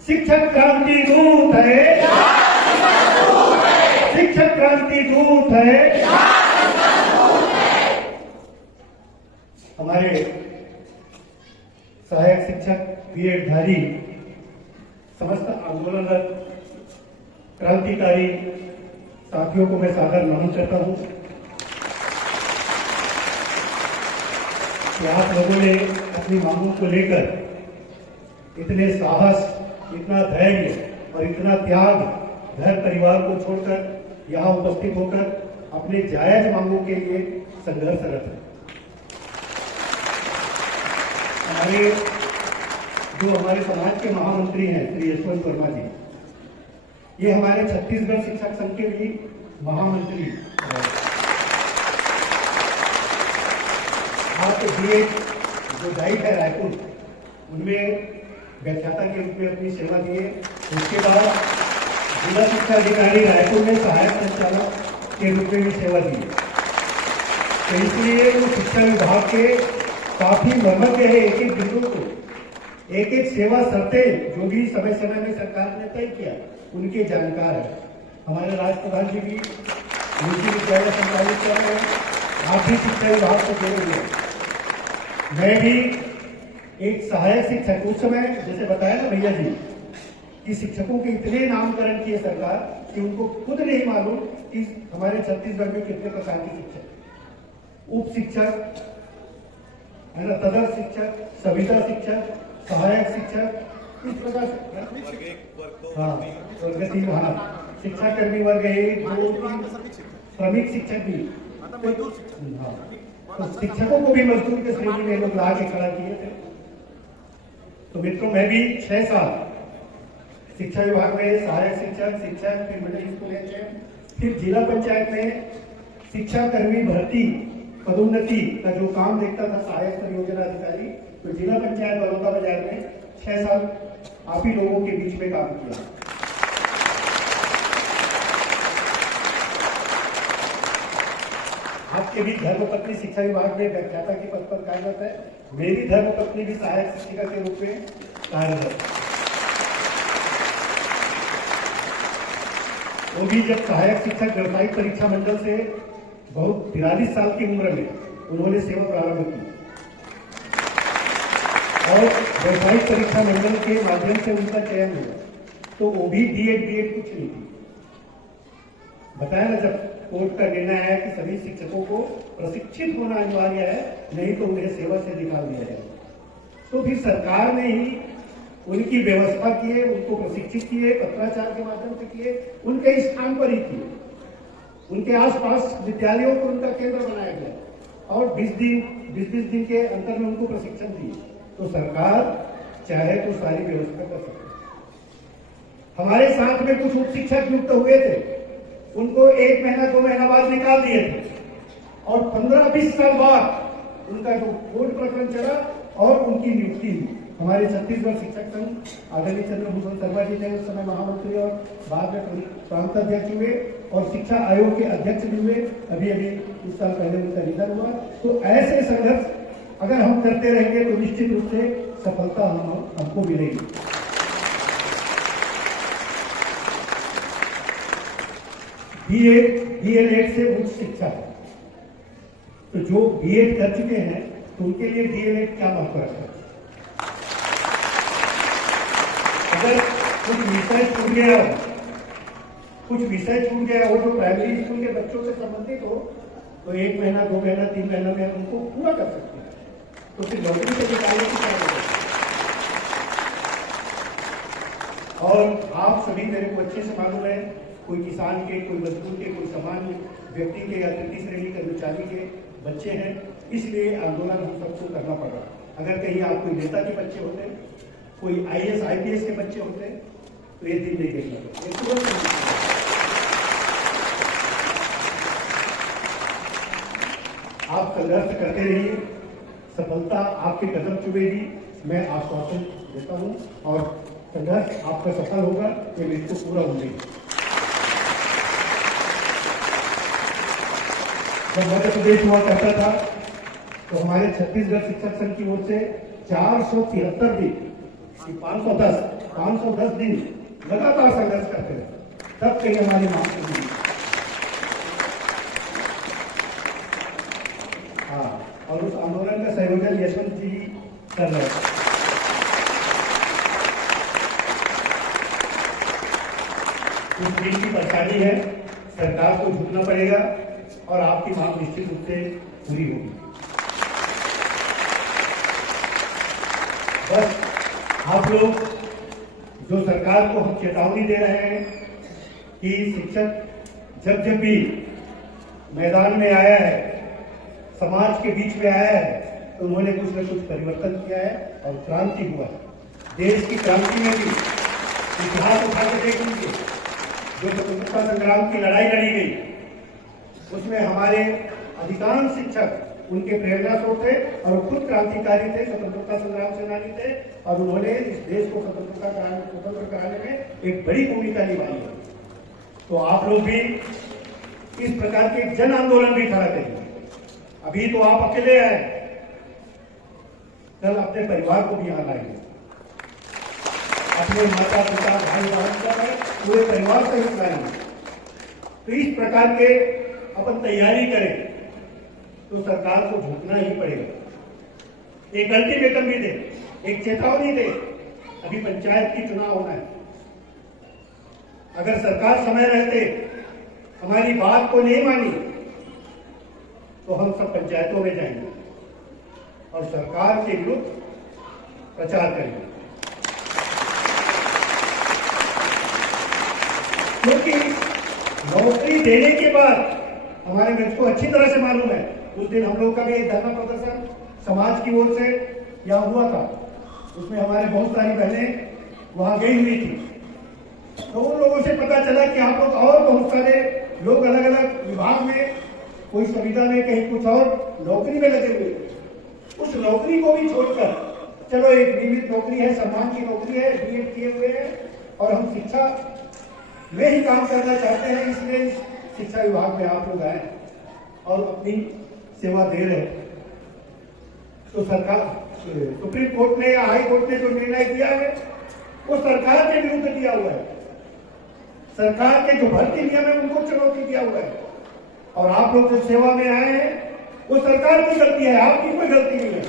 शिक्षक क्रांति दूत है, शिक्षक क्रांति दूत है। हमारे सहायक शिक्षक बीएड धारी समस्त आंदोलनरत क्रांतिकारी साथियों को मैं सादर नमन करता हूं कि आप लोगों ने अपनी मांगों को लेकर इतने साहस, इतना धैर्य और इतना त्याग घर परिवार को छोड़कर यहां उपस्थित होकर अपने जायज मांगों के लिए संघर्षरत है। हमारे समाज के महामंत्री हैं श्री यशवंत वर्मा जी, ये हमारे छत्तीसगढ़ शिक्षक संघ के भी महामंत्री आप बीएड जो डाइट है रायपुर, उनमें व्याख्याता के रूप में अपनी सेवा दिए। उसके बाद जिला शिक्षा अधिकारी रायपुर में सहायक संचालक के रूप में भी सेवा दी। तो इसलिए वो शिक्षा विभाग के काफी मर्मज्ञ है, एक एक बिंदु को, एक एक सेवा शर्तें जो भी समय समय में सरकार ने तय किया उनके जानकार है। हमारे राज्य प्रधान जी भी निजी विद्यालय संचालित कर रहे हैं, आप भी शिक्षा विभाग से जुड़े हुए हैं। मैं भी एक सहायक शिक्षक, उस समय जैसे बताया ना भैया जी कि शिक्षकों के इतने नामकरण किए सरकार कि उनको खुद नहीं मालूम कि हमारे छत्तीसगढ़ में कितने प्रकार के शिक्षक, उप शिक्षक है ना, तदर्थ शिक्षक, सविता शिक्षक, सहायक शिक्षक, इस प्रकार शिक्षा कर्मी वर्ग 1, 2, 3, श्रमिक शिक्षक भी, तो शिक्षकों को भी मजदूर के श्रेणी में लोग ला के खड़ा किए थे। तो मित्रों, मैं भी 6 साल शिक्षा विभाग में सहायक शिक्षक, फिर मिडिल स्कूल एचएम, फिर जिला पंचायत में शिक्षा कर्मी भर्ती पदोन्नति का जो काम देखता था सहायक परियोजना अधिकारी, तो जिला पंचायत बलौदा बाजार में 6 साल आप ही लोगों के बीच में काम किया। आपके भी धर्मपत्नी शिक्षा विभाग में व्याख्याता के पद पर कार्यरत है, मेरी धर्मपत्नी भी सहायक शिक्षिका के रूप में कार्यरत है। वो भी जब सहायक शिक्षक व्यावसायिक परीक्षा मंडल से बहुत 43 साल की उम्र में उन्होंने सेवा प्रारंभ की और व्यावसायिक परीक्षा मंडल के माध्यम से उनका चयन हुआ, तो वो भी बीएड कुछ नहीं थी। बताया ना, जब कोर्ट का निर्णय आया कि सभी शिक्षकों को प्रशिक्षित होना अनिवार्य है, नहीं तो उन्हें सेवा से निकाल दिया जाएगा, तो फिर सरकार ने ही उनकी व्यवस्था किए, उनको प्रशिक्षित किए, पत्राचार के माध्यम से किए, उनके स्थान पर ही किए, उनके आसपास विद्यालयों को उनका केंद्र बनाया गया और 20 दिन के अंतर में उनको प्रशिक्षण दिए। तो सरकार चाहे तो सारी व्यवस्था कर सकती है। हमारे साथ में कुछ उच्च शिक्षक नियुक्त हुए थे, उनको 1 महीना 2 महीना बाद निकाल दिए थे और 15-20 साल बाद उनका जो कोर्ट प्रकरण चला और उनकी नियुक्ति हुई। हमारे छत्तीसगढ़ शिक्षक संघ आदरणीय चंद्रभूषण शर्मा जी थे उस समय महामंत्री और बाद में प्रांत अध्यक्ष हुए और शिक्षा आयोग के अध्यक्ष भी हुए। अभी कुछ साल पहले उनका निधन हुआ। तो ऐसे संघर्ष अगर हम करते रहेंगे तो निश्चित रूप से सफलता हमको मिलेगी। डीएलएड से उच्च शिक्षा, तो जो बीएड कर चुके हैं तो उनके लिए डीएलएड क्या महत्व रखता है? अगर कुछ विषय छूट गया हो जो प्राइमरी स्कूल के बच्चों से संबंधित हो, तो 1 महीना 2 महीना 3 महीना में उनको पूरा कर सकते हैं। तो फिर नौकरी से निकालने की क्या जरूरत है? और आप सभी मेरे को अच्छे से मालूम है, कोई किसान के, कोई मजदूर के, कोई सामान्य व्यक्ति के या तृतीय श्रेणी कर्मचारी के बच्चे हैं, इसलिए आंदोलन हम सबको करना पड़ रहा है। अगर कहीं आप कोई नेता के बच्चे होते, कोई आईएएस आईपीएस के बच्चे होते, तो ये दिन नहीं देखना। आप संघर्ष करते रहिए, सफलता आपके कदम चुमेगी, मैं आश्वासन देता हूं और संघर्ष आपका सफल होगा, ये मेरे को पूरा उम्मीद है। जब मध्य प्रदेश हुआ करता था तो हमारे छत्तीसगढ़ शिक्षक संघ की ओर से 473 दिन 510 510 दिन लगातार संघर्ष करते रहे, तब कहीं हमारी मांग पूरी। हाँ, और उस आंदोलन का संयोजन यशवंत जी कर रहे हैं। इस दिन की परेशानी है, सरकार को झुकना पड़ेगा और आपकी मांग निश्चित रूप से पूरी होगी। बस आप लोग जो सरकार को हम चेतावनी दे रहे हैं कि शिक्षक जब जब भी मैदान में आया है, समाज के बीच में आया है, तो उन्होंने कुछ न कुछ परिवर्तन किया है और क्रांति हुआ है। देश की क्रांति में भी इतिहास उठा के देख लीजिए, जो स्वतंत्रता संग्राम की लड़ाई लड़ी गई, उसमें हमारे अधिकांश शिक्षक उनके प्रेरणा स्रोत थे और खुद क्रांतिकारी थे, स्वतंत्रता संग्राम सेनानी थे, और उन्होंने इस देश को स्वतंत्र कराने में एक बड़ी भूमिका निभाई है। तो आप लोग भी इस प्रकार के जन आंदोलन भी खड़ा करिए। अभी तो आप अकेले आए, कल अपने परिवार को भी यहां लाएंगे, अपने माता पिता भाई बहन पूरे परिवार सहित लाएंगे। तो इस प्रकार के अपन तैयारी करें तो सरकार को झुकना ही पड़ेगा। एक अल्टीमेटम भी दे, एक चेतावनी दे, अभी पंचायत की चुनाव होना है। अगर सरकार समय रहते हमारी बात को नहीं मानी तो हम सब पंचायतों में जाएंगे और सरकार के विरुद्ध प्रचार करेंगे। क्योंकि नौकरी देने के बाद हमारे मित्र को अच्छी तरह से मालूम है, उस दिन हम लोग का भी एक धरना प्रदर्शन समाज की ओर से यहाँ हुआ था, उसमें हमारे बहुत सारी बहनें वहां गई हुई थी। तो उन लोगों से पता चला कि आप लोग और बहुत सारे लोग अलग अलग विभाग में, कोई संविदा में, कहीं कुछ और नौकरी में लगे हुए। उस नौकरी को भी छोड़कर, चलो एक नियमित नौकरी है, सम्मान की नौकरी है, बीएड किए हुए हैं और हम शिक्षा में ही काम करना चाहते हैं, इसलिए शिक्षा विभाग में आप लोग आए और अपनी सेवा दे रहे हैं। तो सरकार, सुप्रीम कोर्ट ने या हाई कोर्ट ने जो निर्णय दिया है वो सरकार के विरुद्ध दिया हुआ है। सरकार के जो भर्ती नियम है उनको चुनौती दिया हुआ है। और आप लोग जो सेवा में आए हैं वो सरकार की गलती है, आपकी कोई गलती नहीं है।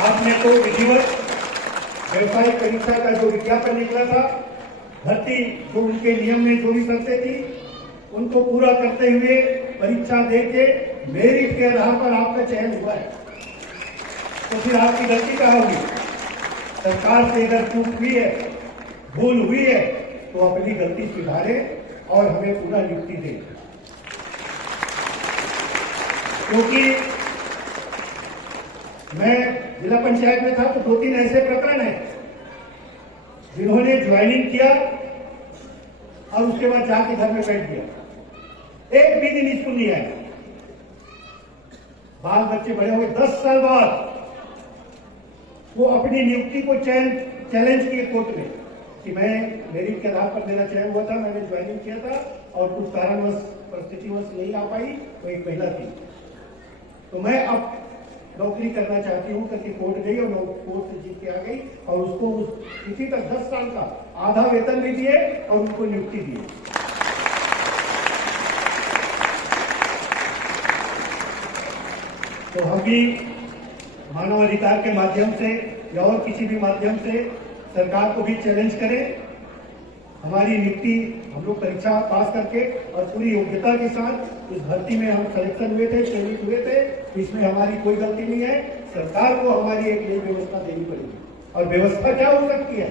आपने तो विधिवत व्यवसायिक परीक्षा का जो विज्ञापन निकला था, भर्ती जो उनके नियम में जो भी शर्तें थी उनको पूरा करते हुए परीक्षा देके मेरिट के आधार पर आपका चयन हुआ है। तो फिर आपकी गलती कहाँ होगी? सरकार से अगर चूक हुई है, भूल हुई है, तो अपनी गलती सुधारे और हमें पूरा नियुक्ति दें। क्योंकि मैं जिला पंचायत में था तो 2-3 ऐसे प्रकरण हैं जिन्होंने ज्वाइनिंग किया और उसके बाद जाके घर में बैठ गया, एक भी दिन स्कूल नहीं आया। बाल बच्चे बड़े हुए 10 साल बाद वो अपनी नियुक्ति को चैलेंज किए कोर्ट में कि मैं मेरिट के आधार पर मेरा चयन हुआ था, मैंने ज्वाइनिंग किया था और कुछ कारणवश परिस्थितिवश नहीं आ पाई, वो एक महिला थी, तो मैं अब नौकरी करना चाहती हूं करके कोर्ट गई और कोर्ट से जीत के आ गई और उसको किसी तक 10 साल का आधा वेतन भी दिए और उनको नियुक्ति दी। तो हम भी मानव अधिकार के माध्यम से या और किसी भी माध्यम से सरकार को भी चैलेंज करें। हमारी नियुक्ति, हम लोग परीक्षा पास करके और पूरी योग्यता के साथ इस भर्ती में हम सिलेक्शन हुए थे, चयनित हुए थे, इसमें हमारी कोई गलती नहीं है। सरकार को हमारी एक नई व्यवस्था देनी पड़ेगी। और व्यवस्था क्या हो सकती है?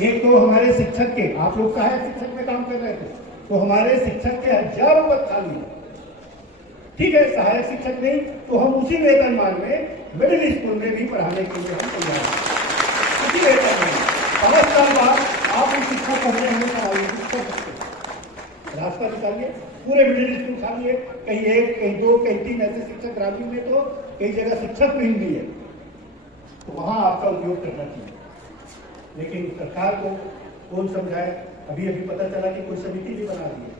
एक तो हमारे शिक्षक के, आप लोग सहायक शिक्षक में काम कर रहे थे, तो हमारे शिक्षक के हजारों पद खाली है, ठीक है। सहायक शिक्षक नहीं तो हम उसी वेतनमान में मिडिल स्कूल में भी पढ़ाने के लिए हम तैयार हैं, उसी वेतन में। 5 साल बाद आप उन शिक्षा पढ़ने हमें रास्ता निकालिए। पूरे मिडिल स्कूल खाली है, कहीं 1, कहीं 2, कहीं 3 ऐसे शिक्षक, ग्रामीण में तो कई जगह शिक्षक नहीं भी है, तो वहां आपका उपयोग करना चाहिए। लेकिन सरकार को कौन समझाए? अभी पता चला कि कोई समिति भी बना दी है,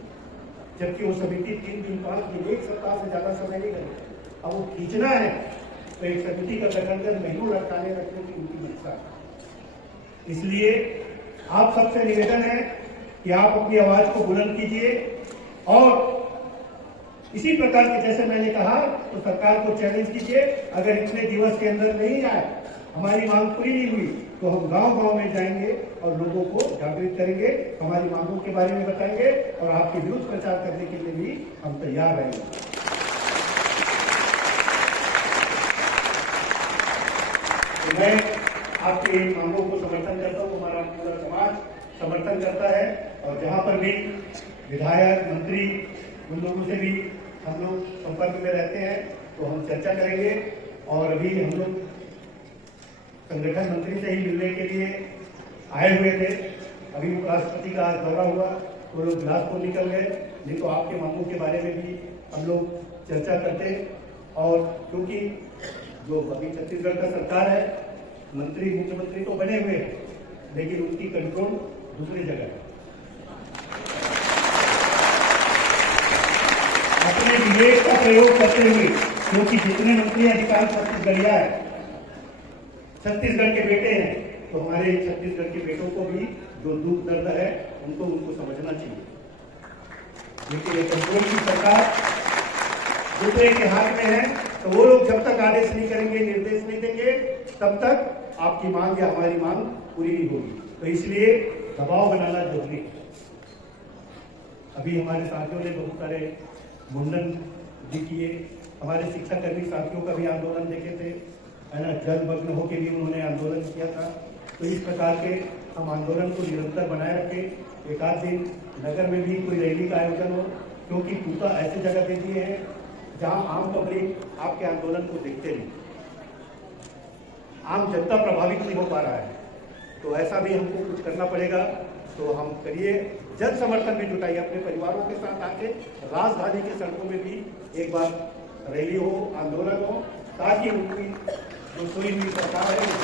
जबकि वो समिति 3 दिन 5 दिन 1 सप्ताह से ज्यादा समय नहीं करेगी। अब वो खींचना है तो एक समिति का गठन कर महीनों लटकाने रखने की उनकी इच्छा है। इसलिए आप सबसे निवेदन है कि आप अपनी आवाज को बुलंद कीजिए और इसी प्रकार के, जैसे मैंने कहा, तो सरकार को चैलेंज कीजिए, अगर इतने दिवस के अंदर नहीं आए, हमारी मांग पूरी नहीं हुई, तो हम गांव-गांव में जाएंगे और लोगों को जागृत करेंगे, हमारी मांगों के बारे में बताएंगे और आपके विरुद्ध प्रचार करने के लिए भी हम तैयार रहेंगे। तो मैं आपके इन मांगों को समर्थन करता हूँ, हमारा पूरा समाज समर्थन करता है और जहां पर भी विधायक, मंत्री, उन लोगों से भी हम लोग संपर्क में रहते हैं, तो हम चर्चा करेंगे। और अभी हम लोग संगठन मंत्री से ही मिलने के लिए आए हुए थे, अभी उपराष्ट्रपति का आज दौरा हुआ तो लोग बिलासपुर निकल गए, नहीं तो आपके मांगों के बारे में भी हम लोग चर्चा करते। और क्योंकि जो अभी छत्तीसगढ़ का सरकार है, मंत्री मुख्यमंत्री तो बने हुए हैं, लेकिन उनकी कंट्रोल दूसरी जगह है। अपने विवेक का प्रयोग करते हुए, क्योंकि जितने मंत्री अधिकार छत्तीसगढ़िया है, छत्तीसगढ़ के बेटे हैं, तो हमारे छत्तीसगढ़ के बेटों को भी जो दुख दर्द है उनको समझना चाहिए। लेकिन ये कंट्रोल की सरकार दूसरे के हाथ में है, तो वो लोग जब तक आदेश नहीं करेंगे, निर्देश नहीं देंगे, तब तक आपकी मांग या हमारी मांग पूरी नहीं होगी। तो इसलिए दबाव बनाना जरूरी है। अभी हमारे साथियों ने बहुत सारे मुंडन भी किए, हमारे शिक्षाकर्मी साथियों का भी आंदोलन देखे थे, है ना, जलमग्न होकर भी उन्होंने आंदोलन किया था। तो इस प्रकार के हम आंदोलन को निरंतर बनाए रखें। एक आध दिन नगर में भी कोई रैली का आयोजन हो, क्योंकि टूटा ऐसी जगह दे दिए हैं जहां आम पब्लिक आपके आंदोलन को देखते नहीं, आम जनता प्रभावित नहीं हो पा रहा है। तो ऐसा भी हमको कुछ करना पड़ेगा, तो हम करिए, जन समर्थन भी जुटाइए, अपने परिवारों के साथ आके राजधानी के सड़कों में भी एक बार रैली हो, आंदोलन हो, ताकि उनकी जो सोई हुई सरकार है वो